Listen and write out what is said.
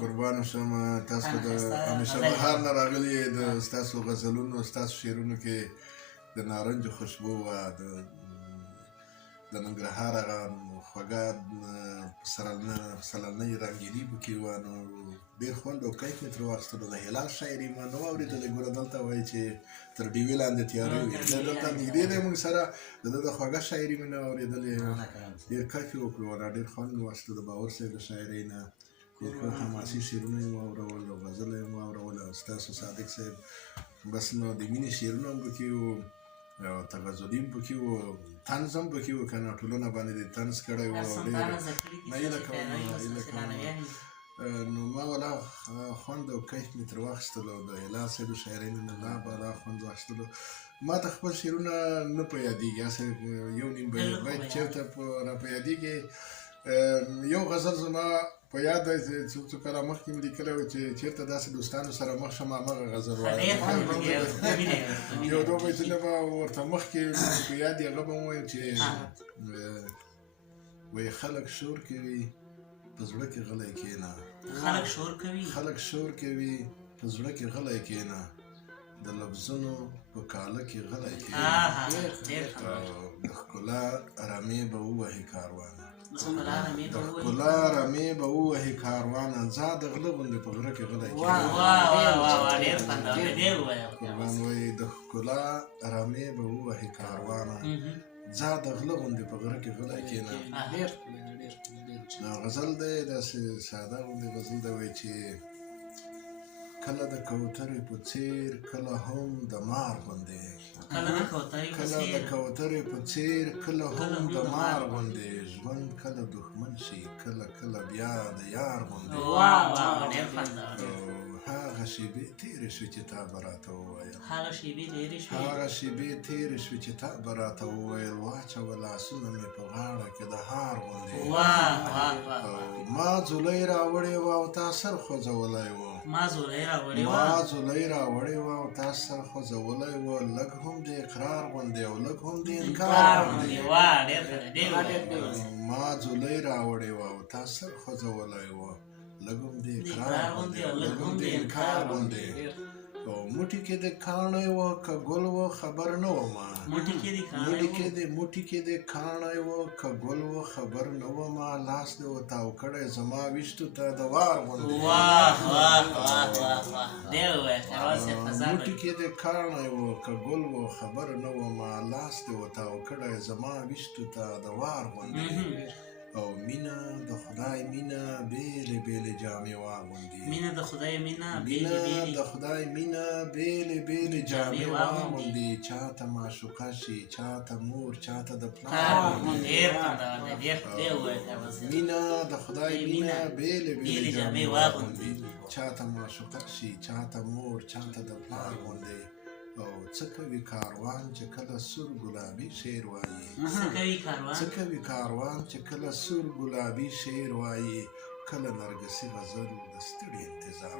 قربان شم تاسو د همیشه بهار نه راغلي د ستاسو غزلونو ستاسو شعرونو کې د نارنج خوشبو وه د ننګرهار هغه خوږه پسرلنۍ رنګیني پکې وه نو ډېر خوند او کیف مې ترې واخیستلو د هلال شاعري ما نه وه اورېدلې ګوره دلته وایي چې تر ډیوې لاندې تیارې وي دلته نږدې دی موږ سره د ده د خوږه شاعري مې نه وه اورېدلې ډېر کیف یې وکړو ډېر خوند مې واخیستو د باور صاحب د شاعرۍ نه ډېر ښه حماسي شعرونه یې واورول او غزله یې واورول او ستاسو صادق صاحب بس نو د مینې شعرونه هم پکې وو او تغزلي هم پکې وو طنز هم پکې وو که نه ټولنه باندې دې طنز کړی وو او ډېر هیله کوم نو ما والا خوند او کیف مې ترې واخیستلو د هلال صاحب د شاعرۍ نه لا بالا خوند واخیستلو ما ته خپل شعرونه نه په یادېږي هسې یو نیم بیت چېرته را په یادېږي یو غزل زما په یاد دی څو کاله مخکې مې لیکلی و چې چېرته داسې دوستانو سره مخ شم همغه غزل وایم یو دوه بیتونه به ورته مخکې په یاد یې هغه به ووایم چې وایي خلک شور کوي په زړه کې غلی کښېنه خلک شور کوي په زړه کې غلی کښېنه د لفظونو په کاله کې غلی کښېنه د ښکلا رمې به ووهي کاروانه د ښکلا رمې به ووهي کاروانه ځه د غله غوندې په غره کې غلی کښېنه قربان وایي د ښکلا رمې به ووهي کاروانه ځه د غله غوندې په غره کې غلی کښېنه غزل دی داسې ساده غوندې غزل دی وایي چې کله د کوترې په څېر کله هم د مار غوندې کله د کوترې په څېر کله هم د مار غوندې ژوند کله دښمن شي کله کله بیا د یار غوندې هغه شېبې تېرې شوې چې تا به راته وویل هغه شېبې تېرې شوې چې تا به راته وویل واچوه لاسونه مې په غاړه کې د هار غوندې ما ځولۍ راوړې وه او تا سر خوځولی و ما ځولۍ راوړې وه او تا سر خوځولی و لږ هم د اقرار غوندې او لږ هم د انکار غوندې ما ځولۍ راوړې وه او تا سر خوځولی و لږ هم د اقرار غوندې او لږ هم د انکار غوندې او موټي کې د کاڼی وه که ګل وه خبر نه ومه موټي کې د کاڼی وه که ګل وه خبر نه ومه لاس دې وتاو کړی زما ویشتو ته د وار غوندې موټي کې د کاڼی وه که ګل وه خبر نه ومه لاس دې وتاو کړی زما ویشتو ته د وار غوندې او مینه د خدای مینه بیلې بیلې جامې واغوندي مینه د خدای مینه بیلې بیلې جامې واغوندي چاته معشوقه شي چاته مور چاته د پلار مینه د خدای مینه بیلې بیلې جامې واغوندي چاته معشوقه شي چاته مور چاته د پلار غوندي او څه کوي کاروان چې کله سور ګلابي شعر وایي څه کوي کاروان چې کله سور ګلابي شعر وایي کله نرګسي غزل د ستړي انتظار